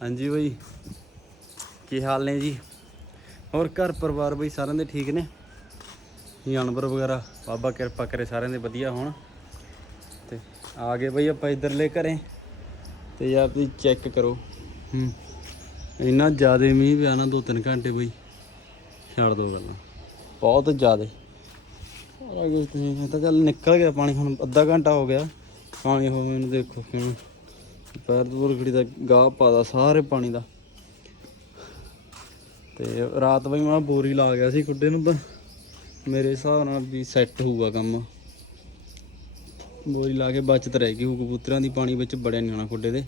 ਹਾਂਜੀ ਬਈ। ਕੀ ਹਾਲ ਨੇ ਜੀ? ਹੋਰ ਘਰ ਪਰਿਵਾਰ ਬਈ ਸਾਰਿਆਂ ਦੇ ਠੀਕ ਨੇ? ਜਾਨਵਰ ਵਗੈਰਾ, ਬਾਬਾ ਕਿਰਪਾ ਕਰੇ ਸਾਰਿਆਂ ਦੇ ਵਧੀਆ ਹੋਣ। ਤੇ ਆ ਗਏ ਬਈ ਆਪਾਂ ਇਧਰਲੇ ਘਰੇ। ਤੇ ਯਾਰ ਤੁਸੀਂ ਚੈੱਕ ਕਰੋ। ਹੂੰ। ਇੰਨਾ ਜ਼ਿਆਦਾ ਮੀਂਹ ਪਿਆ ਨਾ ਦੋ ਤਿੰਨ ਘੰਟੇ ਬਈ। ਛੱਡ ਦੋ ਗੱਲਾਂ ਬਹੁਤ ਜ਼ਿਆਦਾ। ਸਾਰਾ ਕੁਝ ਤੁਸੀਂ ਤਾਂ ਚੱਲ ਨਿਕਲ ਗਿਆ ਪਾਣੀ ਹੁਣ, ਅੱਧਾ ਘੰਟਾ ਹੋ ਗਿਆ। ਪਾਣੀ ਹੋਵੇ ਮੈਨੂੰ ਦੇਖੋ ਕਿਵੇਂ ਪੈਰ ਦੂਰ ਖੜੀ ਦਾ ਗਾਹ ਪਾਦਾ, ਸਾਰੇ ਪਾਣੀ ਦਾ। ਤੇ ਰਾਤ ਬਈ ਮੈਂ ਬੋਰੀ ਲਾ ਗਿਆ ਸੀ ਖੁੱਡੇ ਨੂੰ ਤਾਂ, ਮੇਰੇ ਹਿਸਾਬ ਨਾਲ ਵੀ ਸੈੱਟ ਹੋਊਗਾ ਕੰਮ। ਬੋਰੀ ਲਾ ਕੇ ਬਚਤ ਰਹਿ ਗਈ, ਉਹ ਕਬੂਤਰਾਂ ਦੀ ਪਾਣੀ ਵਿੱਚ ਬੜਿਆ ਨਹੀਂ ਹੋਣਾ ਖੁੱਡੇ ਦੇ।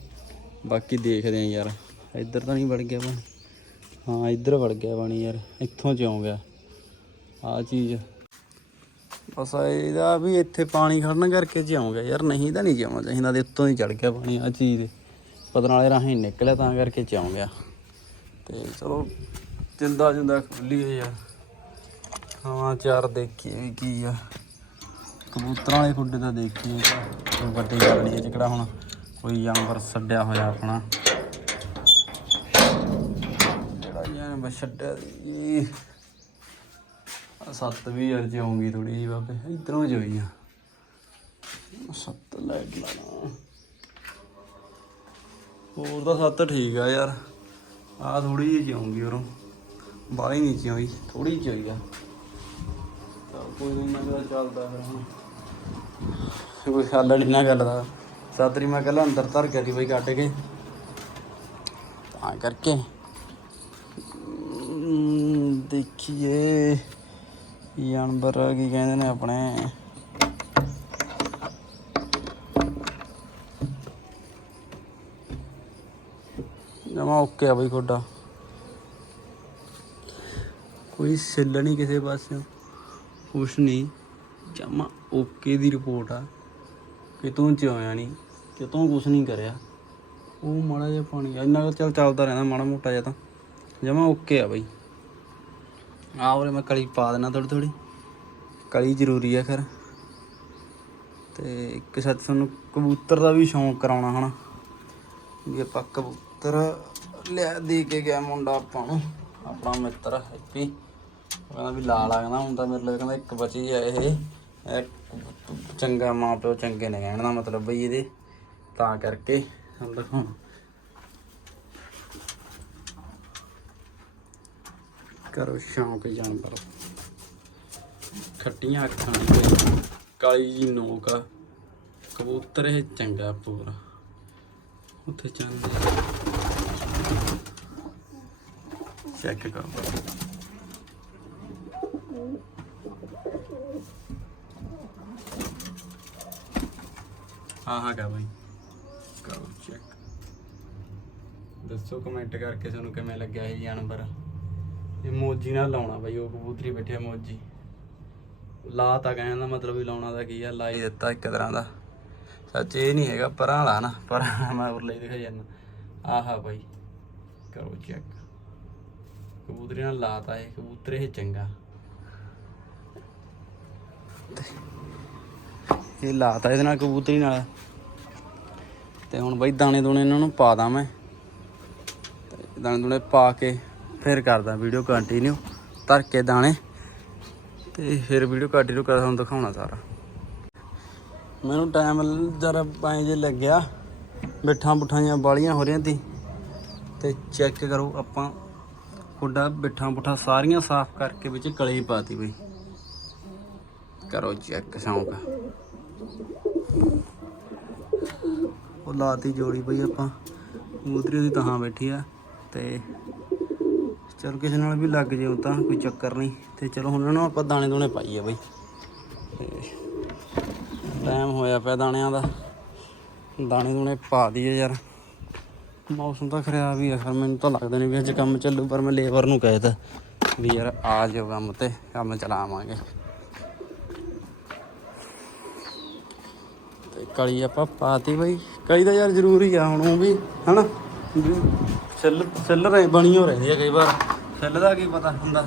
ਬਾਕੀ ਦੇਖਦੇ ਆ ਯਾਰ, ਇੱਧਰ ਤਾਂ ਨਹੀਂ ਵੜ ਗਿਆ ਪਾਣੀ। ਹਾਂ, ਇੱਧਰ ਵੜ ਗਿਆ ਪਾਣੀ ਯਾਰ, ਇੱਥੋਂ ਜਿਉਂ ਗਿਆ। ਆ ਚੀਜ਼। ਬਸ ਇਹਦਾ ਵੀ ਇੱਥੇ ਪਾਣੀ ਖੜਨ ਕਰਕੇ ਜਿਉਂ ਗਿਆ ਯਾਰ, ਨਹੀਂ ਤਾਂ ਨਹੀਂ ਜਿਉਣਾ ਚਾਹੀਦਾ ਤੇ ਉੱਤੋਂ ਹੀ ਚੜ ਗਿਆ ਪਾਣੀ ਆ ਚੀਜ਼ ਦੇ ਪਤਨ ਵਾਲੇ ਰਾਹੀਂ ਨਿਕਲਿਆ ਤਾਂ ਕਰਕੇ ਜਿਉਂ ਗਿਆ ਤੇ ਚਲੋ, ਜਿੰਦਾ ਜਿੰਦਾ ਖੁੱਲੀਏ ਯਾਰ ਖਾਵਾਂ ਚਾਰ ਦੇਖੀਏ ਵੀ ਕੀ ਆ। ਕਬੂਤਰਾਂ ਵਾਲੇ ਖੁੱਡੇ ਤਾਂ ਦੇਖੀਏ ਕੋਈ ਵੱਡੀ ਗੱਲ ਨਹੀਂ ਇਹ ਕਿਹੜਾ ਹੁਣ ਕੋਈ ਜਾਨਵਰ ਛੱਡਿਆ ਹੋਇਆ ਆਪਣਾ। ਜਿਹੜਾ ਜਾਨਵਰ ਛੱਡਿਆ ਜੀ ਸੱਤ ਵੀ ਯਾਰ ਜਾਉਂਗੀ ਥੋੜੀ ਜਿਹੀ ਬਾਬੇ, ਇਧਰੋਂ ਜੋਈ ਆ। ਸੱਤ ਲਾਈਟ ਲਾਣਾ ਹੋਰ ਤਾਂ ਸੱਤ ਠੀਕ ਆ ਯਾਰ ਆ ਥੋੜੀ ਜਿਹੀ ਜਾਉਂਗੀ ਉਰੋਂ। ਬਾਹਲੀ ਨਹੀਂ ਜਾਉਂਗੀ ਥੋੜੀ ਜਿਹੀ ਜਾਈ ਆ। ਚੱਲ ਕੋਈ ਨਹੀਂ ਮੈਂ ਚੱਲਦਾ ਫਿਰ ਹੁਣ। ਕੋਈ ਹੱਲ ਨਹੀਂ ਨਾ ਗੱਲ ਦਾ ਸਾਤਰੀ ਮੈਂ ਕੱਲ ਅੰਦਰ ਧਰ ਗਿਆ ਸੀ ਬਈ ਕੱਢ ਕੇ। ਤਾਂ ਕਰਕੇ। ਦੇਖੀਏ। ਜਾਨਵਰ ਕੀ ਕਹਿੰਦੇ ਨੇ ਆਪਣੇ? ਜਮਾ ਓਕੇ ਆ ਬਈ ਤੁਹਾਡਾ। ਕੋਈ ਸਿੱਲ ਨਹੀਂ ਕਿਸੇ ਪਾਸਿਓਂ ਕੁਛ ਨਹੀਂ। ਜਮਾ ਓਕੇ ਦੀ ਰਿਪੋਰਟ ਆ। ਕਿਤੋਂ ਚ ਆਇਆ ਨਹੀਂ ਕਿਤੋਂ ਕੁਛ ਨਹੀਂ ਕਰਿਆ। ਉਹ ਮਾੜਾ ਜਿਹਾ ਪਾਣੀ ਆ, ਇੰਨਾ ਚੱਲ ਚੱਲਦਾ ਰਹਿੰਦਾ ਮਾੜਾ ਮੋਟਾ ਜਿਹਾ ਤਾਂ। ਜਮਾ ਓਕੇ ਆ ਬਈ। ਆ ਉਰੇ ਮੈਂ ਕਲੀ ਪਾ ਦੇਣਾ ਥੋੜੀ ਥੋੜੀ ਕਲੀ ਜ਼ਰੂਰੀ ਆ ਖਰ। ਤੇ ਇੱਕ ਸੱਚ ਤੁਹਾਨੂੰ ਕਬੂਤਰ ਦਾ ਵੀ ਸ਼ੌਂਕ ਕਰਾਉਣਾ ਹਨਾ। ਵੀ ਆਪਾਂ ਕਬੂਤਰ ਲਿਆ ਦੇ ਕੇ ਗਿਆ ਮੁੰਡਾ ਆਪਾਂ ਨੂੰ। ਆਪਣਾ ਮਿੱਤਰ ਹੈਪੀ ਕਹਿੰਦਾ ਵੀ ਲਾ ਲੱਗਦਾ ਹੁੰਦਾ ਮੇਰੇ ਲਈ ਕਹਿੰਦਾ ਇੱਕ ਬਚੀ ਆ ਇਹ। ਇਹ ਚੰਗਾ ਮਾਂ ਪਿਓ ਚੰਗੇ ਨੇ, ਕਹਿਣ ਦਾ ਮਤਲਬ ਬਈ ਇਹਦੇ। ਤਾਂ ਕਰਕੇ। ਹਮ ਦਿਖਾਉਣਾ ਕਰੋ ਸ਼ੌਂਕ ਜਾਨਵਰ। ਖੱਟੀਆਂ ਅੱਖਾਂ ਨੇ ਕਾਲੀ ਜੀ ਨੋਕ ਆ। ਕਬੂਤਰ ਇਹ ਚੰਗਾ ਪੂਰਾ। ਉੱਥੇ ਚੰਦੇ ਚੈੱਕ ਕਰੋ। ਹਾਂ ਹਾਂ ਬਾਈ। ਕਰੋ ਚੈੱਕ। ਦੱਸੋ ਕਮੈਂਟ ਕਰਕੇ ਤੁਹਾਨੂੰ ਕਿਵੇਂ ਲੱਗਿਆ ਇਹ ਜਾਨਵਰ? ਇਹ ਮੋਜੀ ਨਾਲ ਲਾਉਣਾ ਬਾਈ, ਉਹ ਕਬੂਤਰੀ ਬੈਠਿਆ ਮੋਜੀ ਲਾ ਤਾਂ ਕਹਿਣ ਦਾ ਮਤਲਬ ਵੀ ਲਾਉਣਾ ਦਾ ਕੀ ਆ ਲਾਈ ਦਿੱਤਾ ਇੱਕ ਤਰ੍ਹਾਂ ਦਾ। ਸੱਚ ਇਹ ਨਹੀਂ ਹੈਗਾ, ਪਰਾਂ ਵਾਲਾ ਨਾ, ਪਰ ਮੈਂ ਉਰਲੇ ਦਿਖਾ ਜਾਂਦਾ। ਆਹਾ ਬਾਈ, ਕਰੋ ਚੈੱਕ ਕਬੂਤਰੀ ਨਾਲ ਲਾਤਾ ਇਹ, ਕਬੂਤਰ ਇਹ ਚੰਗਾ। ਇਹ ਲਾਤਾ ਇਹਦੇ ਨਾਲ ਕਬੂਤਰੀ ਨਾਲ। ਤੇ ਹੁਣ ਬਾਈ ਦਾਣੇ ਦੂਣੇ ਇਹਨਾਂ ਨੂੰ ਪਾ ਦਾਂ ਮੈਂ। ਦਾਣੇ ਦੂਣੇ ਪਾ ਕੇ ਫਿਰ ਕਰਦਾ ਵੀਡੀਓ ਕੰਟੀਨਿਊ ਧਰ ਕੇ ਦਾਣੇ ਤੇ ਫਿਰ ਵੀਡੀਓ ਕੰਟੀਨਿਊ ਕਰ, ਤੁਹਾਨੂੰ ਦਿਖਾਉਣਾ ਸਾਰਾ। ਮੈਨੂੰ ਟਾਈਮ ਜਰਾ ਪਾਏ ਜੇ ਲੱਗਿਆ ਬਿੱਠਾਂ ਪੁੱਠਾਂ ਜਾਂ ਬਾਲੀਆਂ ਹੋ ਰਹੀਆਂ ਤੀ, ਤੇ ਚੈੱਕ ਕਰੋ ਆਪਾਂ ਕੁੱਡਾ ਬਿੱਠਾਂ ਪੁੱਠਾਂ ਸਾਰੀਆਂ ਸਾਫ਼ ਕਰਕੇ ਵਿੱਚ ਕਲੀ ਪਾਤੀ ਬਈ। ਕਰੋ ਚੈੱਕ ਸ਼ੌਂਕ। ਉਹ ਲਾਤੀ ਜੋੜੀ ਬਈ ਆਪਾਂ ਮੂਤਰੀ ਦੀ ਤਹਾਂ ਬੈਠੀ ਆ ਤੇ ਚਲ ਕਿਸੇ ਨਾਲ ਵੀ ਲੱਗ ਜੇ ਤਾਂ ਕੋਈ ਚੱਕਰ ਨਹੀਂ। ਤੇ ਚਲੋ ਹੁਣ ਇਹਨਾਂ ਨੂੰ ਆਪਾਂ ਦਾਣੇ ਦੋਣੇ ਪਾਈਏ ਬਈ। ਟਾਈਮ ਹੋਇਆ ਪਿਆ ਦਾਣਿਆਂ ਦਾ। ਦਾਣੇ ਦੂਣੇ ਪਾ ਦਈਏ ਯਾਰ। ਮੌਸਮ ਤਾਂ ਖਰਾਬ ਹੀ ਆ ਫਿਰ ਮੈਨੂੰ ਤਾਂ ਲੱਗਦਾ ਨਹੀਂ ਵੀ ਅੱਜ ਕੰਮ ਚੱਲੂ, ਪਰ ਮੈਂ ਲੇਬਰ ਨੂੰ ਕਹਿ ਤਾ ਵੀ ਯਾਰ ਆ ਜਾਓ ਕੰਮ ਤੇ, ਕੰਮ ਚਲਾਵਾਂਗੇ। ਤੇ ਕਲੀ ਆਪਾਂ ਪਾਤੀ ਬਈ। ਕਲੀ ਤਾਂ ਯਾਰ ਜ਼ਰੂਰੀ ਆ ਹੁਣ ਉਹ ਵੀ, ਹਨਾ? ਵੀ ਸਿੱਲ ਸਿੱਲ ਰਹੇ ਬਣੀ ਹੋ ਰਹਿੰਦੀ ਆ ਕਈ ਵਾਰ। ਸਿੱਲ ਦਾ ਕੀ ਪਤਾ ਹੁੰਦਾ।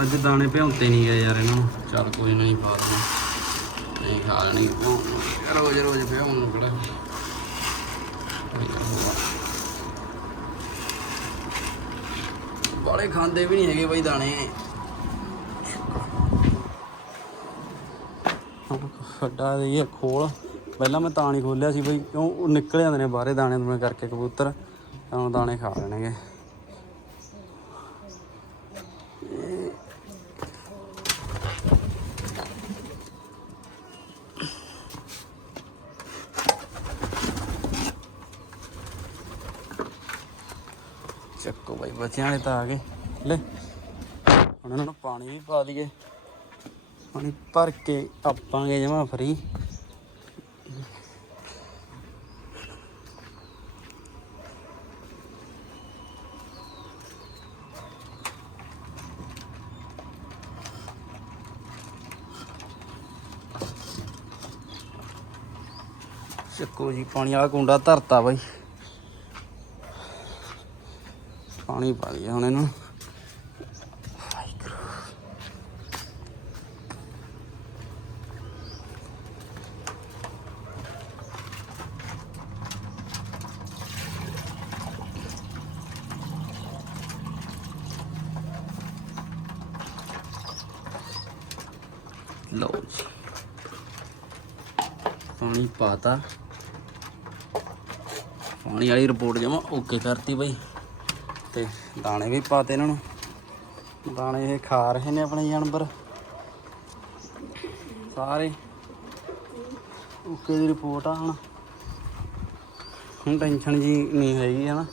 ਅੱਜ ਦਾਣੇ ਭਿਉਂਤੇ ਨਹੀਂ ਗਏ ਯਾਰ ਇਹਨਾਂ ਨੂੰ। ਚੱਲ ਕੋਈ ਨਹੀਂ ਪਾ ਦਿੰਦੇ ਨਹੀਂ, ਖਾ ਲੈਣੀ। ਰੋਜ਼ ਰੋਜ਼ ਭਿਉਂ ਨੂੰ ਕਿਹੜਾ। ਬਾਲੇ ਖਾਂਦੇ ਵੀ ਨਹੀਂ ਹੈਗੇ ਬਈ ਦਾਣੇ। ਖੱਡਾ ਦੇ ਖੋਲ। ਪਹਿਲਾਂ ਮੈਂ ਤਾਂ ਨਹੀਂ ਖੋਲਿਆ ਸੀ ਬਈ। ਕਿਉਂ? ਉਹ ਨਿਕਲ ਜਾਂਦੇ ਨੇ ਬਾਹਰੇ ਦਾਣੇ ਦੂਣੇ ਕਰਕੇ ਕਬੂਤਰ। ਤਾਂ ਉਹ ਦਾਣੇ ਖਾ ਲੈਣਗੇ। ਚੱਕੋ ਬਾਈ, ਬੱਚਿਆਂ ਵਾਲੇ ਤਾਂ ਆ ਗਏ। ਲੈ, ਹੁਣ ਇਹਨਾਂ ਨੂੰ ਪਾਣੀ ਵੀ ਪਾ ਦਈਏ। ਪਾਣੀ ਭਰ ਕੇ ਆਪਾਂਗੇ ਜਮਾ ਫਰੀ ਚੱਕੋ ਜੀ, ਪਾਣੀ ਵਾਲਾ ਕੁੰਡਾ ਧਰਤਾ ਬਾਈ। ਪਾਣੀ ਪਾ ਲਿਆ ਹੁਣ ਇਹਨੂੰ। ਲਓ ਜੀ। ਪਾਣੀ ਪਾਤਾ। ਪਾਣੀ ਵਾਲੀ ਰਿਪੋਰਟ ਜਮਾ ਓਕੇ ਕਰਤੀ ਬਈ। ਤੇ ਦਾਣੇ ਵੀ ਪਾਤੇ ਇਹਨਾਂ ਨੂੰ। ਦਾਣੇ ਇਹ ਖਾ ਰਹੇ ਨੇ ਆਪਣੇ ਜਾਨਵਰ। ਸਾਰੇ। ਓਕੇ ਦੀ ਰਿਪੋਰਟ ਆ ਹੁਣ। ਹੁਣ ਟੈਨਸ਼ਨ ਜੀ ਨਹੀਂ ਹੈਗੀ ਹਨਾ।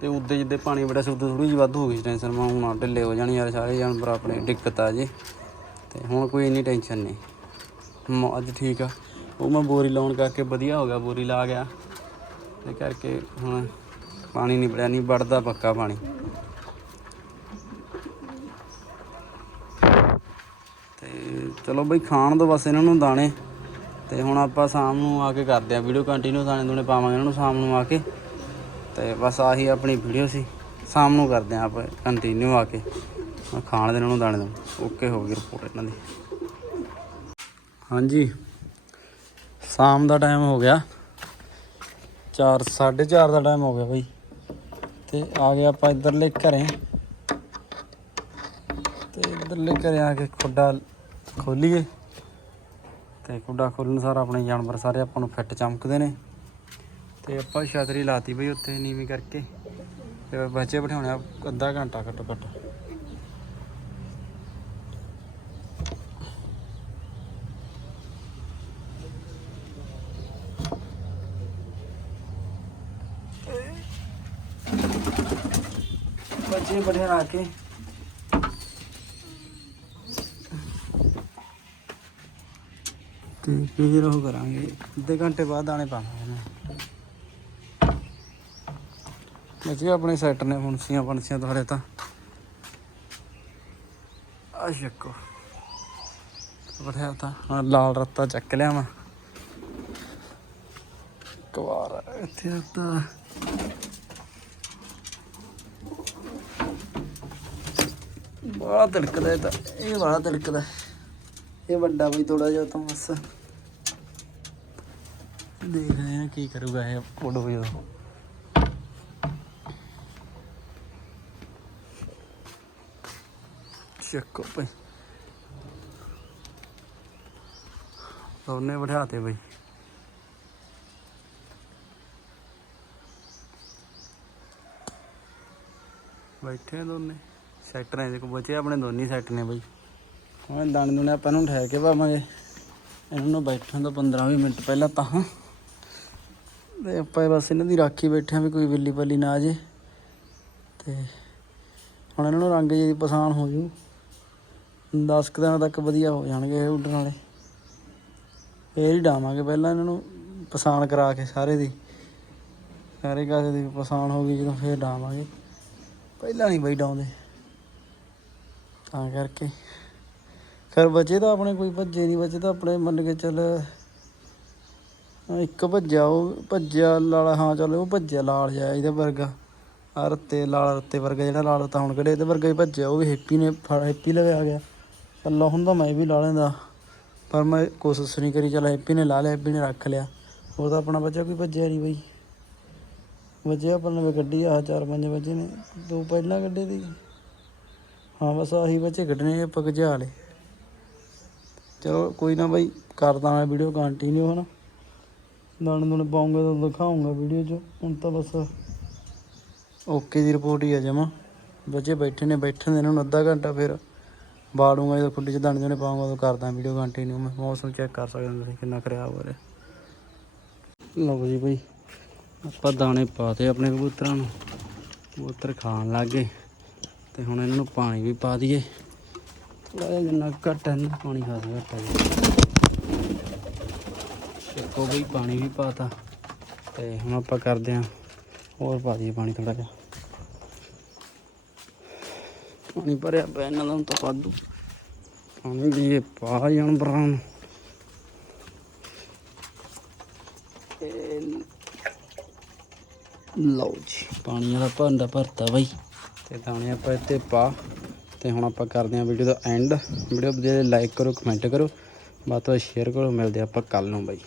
ਤੇ ਉੱਦੇ ਜਿੱਦੇ ਪਾਣੀ ਬੜਾ ਸੀ ਉੱਦੇ ਥੋੜੀ ਜਿਹੀ ਵੱਧ ਹੋ ਗਈ ਟੈਨਸ਼ਨ ਮੈਂ ਹੁਣ ਢਿੱਲੇ ਹੋ ਜਾਣ ਯਾਰ ਸਾਰੇ ਜਾਨਵਰ ਆਪਣੇ, ਦਿੱਕਤ ਆ ਜੇ। ਤੇ ਹੁਣ ਕੋਈ ਇੰਨੀ ਟੈਨਸ਼ਨ ਨਹੀਂ। ਅੱਜ ਠੀਕ ਆ। ਉਹ ਮੈਂ ਬੋਰੀ ਲਾਉਣ ਕਰਕੇ ਵਧੀਆ ਹੋ ਗਿਆ, ਬੋਰੀ ਲਾ ਗਿਆ। ਤੇ ਕਰਕੇ ਹੁਣ ਪਾਣੀ ਨਹੀਂ ਬੜਿਆ ਨਹੀਂ ਵੜਦਾ ਪੱਕਾ ਪਾਣੀ। ਤੇ ਚਲੋ ਬਈ, ਖਾਣ ਦੋ ਬਸ ਇਹਨਾਂ ਨੂੰ ਦਾਣੇ। ਤੇ ਹੁਣ ਆਪਾਂ ਸ਼ਾਮ ਨੂੰ ਆ ਕੇ ਕਰਦੇ ਆ ਵੀਡੀਓ ਕੰਟੀਨਿਊ ਦਾਣੇ ਦੂਣੇ ਪਾਵਾਂਗੇ ਇਹਨਾਂ ਨੂੰ ਸ਼ਾਮ ਨੂੰ ਆ ਕੇ। ਤੇ ਬਸ ਆਹੀ ਆਪਣੀ ਵੀਡੀਓ ਸੀ। ਸ਼ਾਮ ਨੂੰ ਕਰਦੇ ਆ ਆਪਾਂ ਕੰਟੀਨਿਊ ਆ ਕੇ। ਖਾਣ ਦੇ ਇਹਨਾਂ ਨੂੰ ਦਾਣੇ ਦੋ ਓਕੇ ਹੋ ਗਈ ਰਿਪੋਰਟ ਇਹਨਾਂ ਦੀ। ਹਾਂਜੀ। ਸ਼ਾਮ ਦਾ ਟਾਈਮ ਹੋ ਗਿਆ। 4 4:30 ਦਾ ਟਾਈਮ ਹੋ ਗਿਆ ਬਈ। ਤੇ ਆ ਗਏ ਆਪਾਂ ਇਧਰਲੇ ਘਰੇ। ਤੇ ਇਧਰਲੇ ਘਰੇ ਆ ਕੇ ਖੁੱਡਾ ਖੋਲੀਏ। ਤੇ ਖੁੱਡਾ ਖੋਲਣ ਸਾਰਾ ਆਪਣੇ ਜਾਨਵਰ ਸਾਰੇ ਆਪਾਂ ਨੂੰ ਫਿੱਟ ਚਮਕਦੇ ਨੇ। ਤੇ ਆਪਾਂ ਛਤਰੀ ਲਾਤੀ ਬਈ ਉੱਥੇ ਨੀਵੀਂ ਕਰਕੇ। ਤੇ ਬੱਚੇ ਬਿਠਾਉਣੇ ਆ ਅੱਧਾ ਘੰਟਾ ਘੱਟੋ ਘੱਟ। ਬੱਚੇ ਬਿਠਾ ਕੇ। ਤੇ ਫਿਰ ਉਹ ਕਰਾਂਗੇ। ਅੱਧੇ ਘੰਟੇ ਬਾਅਦ ਦਾਣੇ ਪਾਵਾਂਗੇ ਬੱਚੇ ਆਪਣੇ ਸੈੱਟ ਨੇ ਫੁੰਸੀਆਂ ਫੁੰਸੀਆਂ ਤੁਹਾਡੇ ਤਾਂ। ਆ ਸ਼ੱਕੋ ਬੜਿਆ ਤਾਂ। ਹੁਣ ਲਾਲ ਰੱਤਾ ਚੱਕ ਲਿਆ ਮੈਂ। ਕਵਾਰ ਇੱਥੇ ਰੱਤਾ। ਬੜਾ ਤੜਕਦਾ ਇਹ ਤਾਂ, ਇਹ ਬੜਾ ਤੜਕਦਾ ਇਹ ਵੱਡਾ ਬਈ ਥੋੜਾ ਜਿਹਾ ਤਾਂ ਬਸ। ਦੇਖ ਰਹੇ ਹਾਂ ਕੀ ਕਰੂਗਾ ਇਹ ਉਡੋ ਜਦੋਂ ਚੱਕੋ ਭਾਈ ਦੋਨੇ ਬਿਠਾਤੇ ਬਈ। ਬੈਠੇ ਦੋਨੇ। ਸੈੱਟ ਨੇ, ਦੇਖੋ ਬਚੇ ਆਪਣੇ ਦੋਨੀ ਸੈੱਟ ਨੇ ਬਈ। ਹੁਣ ਦਾਣੇ ਦੁਣੇ ਆਪਾਂ ਨੂੰ ਠਹਿਰ ਕੇ ਪਾਵਾਂਗੇ। ਇਹਨਾਂ ਨੂੰ ਬੈਠਣ ਤੋਂ 15 20 ਮਿੰਟ ਪਹਿਲਾਂ ਤਾਂ। ਤੇ ਆਪਾਂ ਬਸ ਇਹਨਾਂ ਦੀ ਰਾਖੀ ਬੈਠੇ ਆ ਵੀ ਕੋਈ ਬਿੱਲੀ ਪੱਲੀ ਨਾ ਆ ਜੇ। ਤੇ ਹੁਣ ਇਹਨਾਂ ਨੂੰ ਰੰਗ ਜਿਹੀ ਪਛਾਣ ਹੋ ਜੂ। 10 ਕੁ ਦਿਨਾਂ ਤੱਕ ਵਧੀਆ ਹੋ ਜਾਣਗੇ ਇਹ ਉੱਡਣ ਵਾਲੇ। ਫੇਰ ਹੀ ਡਾਵਾਂਗੇ ਪਹਿਲਾਂ ਇਹਨਾਂ ਨੂੰ ਪਛਾਣ ਕਰਾ ਕੇ ਸਾਰੇ ਦੀ। ਸਾਰੇ ਕਾਸੇ ਦੀ ਪਛਾਣ ਹੋ ਗਈ ਜਦੋਂ ਫੇਰ ਡਾਵਾਂਗੇ। ਪਹਿਲਾਂ ਨਹੀਂ ਬਈ ਡਾਉਂਦੇ। ਤਾਂ ਕਰਕੇ। ਫਿਰ ਬਚੇ ਤਾਂ ਆਪਣੇ ਕੋਈ, ਭੱਜੇ ਨਹੀਂ ਬਚੇ ਤਾਂ ਆਪਣੇ ਮੰਨ ਕੇ ਚੱਲ। ਇੱਕ ਭੱਜਿਆ, ਉਹ ਭੱਜਿਆ ਲਾਲ, ਹਾਂ ਚੱਲ ਉਹ ਭੱਜਿਆ ਲਾਲ ਜਿਹਾ ਇਹਦੇ ਵਰਗਾ। ਆ ਰੱਤੇ, ਲਾਲ ਰੱਤੇ ਵਰਗਾ ਜਿਹੜਾ ਲਾਲ ਤਾਂ ਹੁਣ ਕਿਹੜੇ ਇਹਦੇ ਵਰਗਾ ਹੀ ਭੱਜਿਆ, ਉਹ ਵੀ ਹੈਪੀ ਨੇ, ਫੜ- ਹੈਪੀ ਲਵੇ ਗਿਆ। ਚੱਲ ਹੁੰਦਾ ਮੈਂ ਵੀ ਲਾ ਲੈਂਦਾ। ਪਰ ਮੈਂ ਕੋਸ਼ਿਸ਼ ਨਹੀਂ ਕਰੀ, ਚੱਲ ਹੈਪੀ ਨੇ ਲਾ ਲਿਆ ਹੈਪੀ ਨੇ ਰੱਖ ਲਿਆ। ਹੋਰ ਤਾਂ ਆਪਣਾ ਬੱਚਾ ਕੋਈ ਭੱਜਿਆ ਨਹੀਂ ਬਈ। ਵਜੇ ਆਪਾਂ ਨੇ ਗੱਡੀ ਆ ਚਾਰ ਪੰਜ ਵਜੇ ਨੇ, ਦੋ ਪਹਿਲਾਂ ਗੱਡੀ ਦੀ। ਹਾਂ, ਬਸ ਆਹੀ ਬੱਚੇ ਕੱਢਣੇ ਆਪਾਂ ਗਜਾ ਲੇ ਚਲੋ, ਕੋਈ ਨਾ ਬਾਈ, ਕਰਦਾ ਮੈਂ ਵੀਡੀਓ ਕੰਟੀਨਿਊ ਹਨਾ। ਦਾਣੇ ਦੂਣੇ ਪਾਉਂਗਾ ਤਾਂ ਦਿਖਾਉਂਗਾ ਵੀਡੀਓ 'ਚ, ਹੁਣ ਤਾਂ ਬਸ ਓਕੇ ਦੀ ਰਿਪੋਰਟ ਹੀ ਆ ਜਮਾ। ਬੱਚੇ ਬੈਠੇ ਨੇ, ਬੈਠਣ ਦੇ ਇਹਨਾਂ ਨੂੰ ਅੱਧਾ ਘੰਟਾ ਫਿਰ ਬਾੜੂਗਾ ਜਦੋਂ ਖੁੱਡੀ 'ਚ ਦਾਣੇ ਦੂਣੇ ਪਾਉਂਗਾ ਤਾਂ ਕਰਦਾ ਵੀਡੀਓ ਕੰਟੀਨਿਊ ਮੈਂ ਮੌਸਮ ਚੈੱਕ ਕਰ ਸਕਦੇ ਹੋ ਤੁਸੀਂ ਕਿੰਨਾ ਖਰਾਬ ਹੋ ਰਿਹਾ। ਲਓ ਜੀ ਬਈ, ਆਪਾਂ ਦਾਣੇ ਪਾਤੇ ਆਪਣੇ ਕਬੂਤਰਾਂ ਨੂੰ। ਕਬੂਤਰ ਖਾਣ ਲੱਗ ਗਏ। ਤੇ ਹੁਣ ਇਹਨਾਂ ਨੂੰ ਪਾਣੀ ਵੀ ਪਾ ਦਈਏ। ਥੋੜਾ ਜਿਹਾ ਜਿੰਨਾ ਘੱਟ ਹੈ ਨਾ, ਪਾਣੀ ਖਾਸ ਘੱਟ ਹੈ ਜੀ। ਵੀ ਪਾਣੀ ਵੀ ਪਾਤਾ। ਤੇ ਹੁਣ ਆਪਾਂ ਕਰਦੇ ਆਂ ਹੋਰ ਪਾ ਦਈਏ ਪਾਣੀ ਥੋੜਾ ਜਿਹਾ। ਪਾਣੀ ਭਰਿਆ ਪਿਆ ਇਹਨਾਂ ਦਾ ਹੁਣ ਤਾਂ ਵਾਧੂ। ਪਾਣੀ ਦੀ ਪਾ ਜਾਣ ਜਾਨਵਰਾਂ ਨੂੰ। ਲਓ ਜੀ, ਪਾਣੀ ਵਾਲਾ ਭਾਂਡਾ ਭਰਤਾ ਬਾਈ। ਤੇ ਦਾਣੇ ਆਪਾਂ ਇੱਥੇ ਪਾ, ਤੇ ਹੁਣ ਆਪਾਂ ਕਰਦੇ ਹਾਂ ਵੀਡੀਓ ਦਾ ਐਂਡ ਵੀਡੀਓ ਵਧੀਆ ਲਾਈਕ ਕਰੋ ਕਮੈਂਟ ਕਰੋ। ਬਾਅਦ ਵਿੱਚ ਸ਼ੇਅਰ ਕਰੋ, ਮਿਲਦੇ ਆਪਾਂ ਕੱਲ ਨੂੰ ਬਾਈ।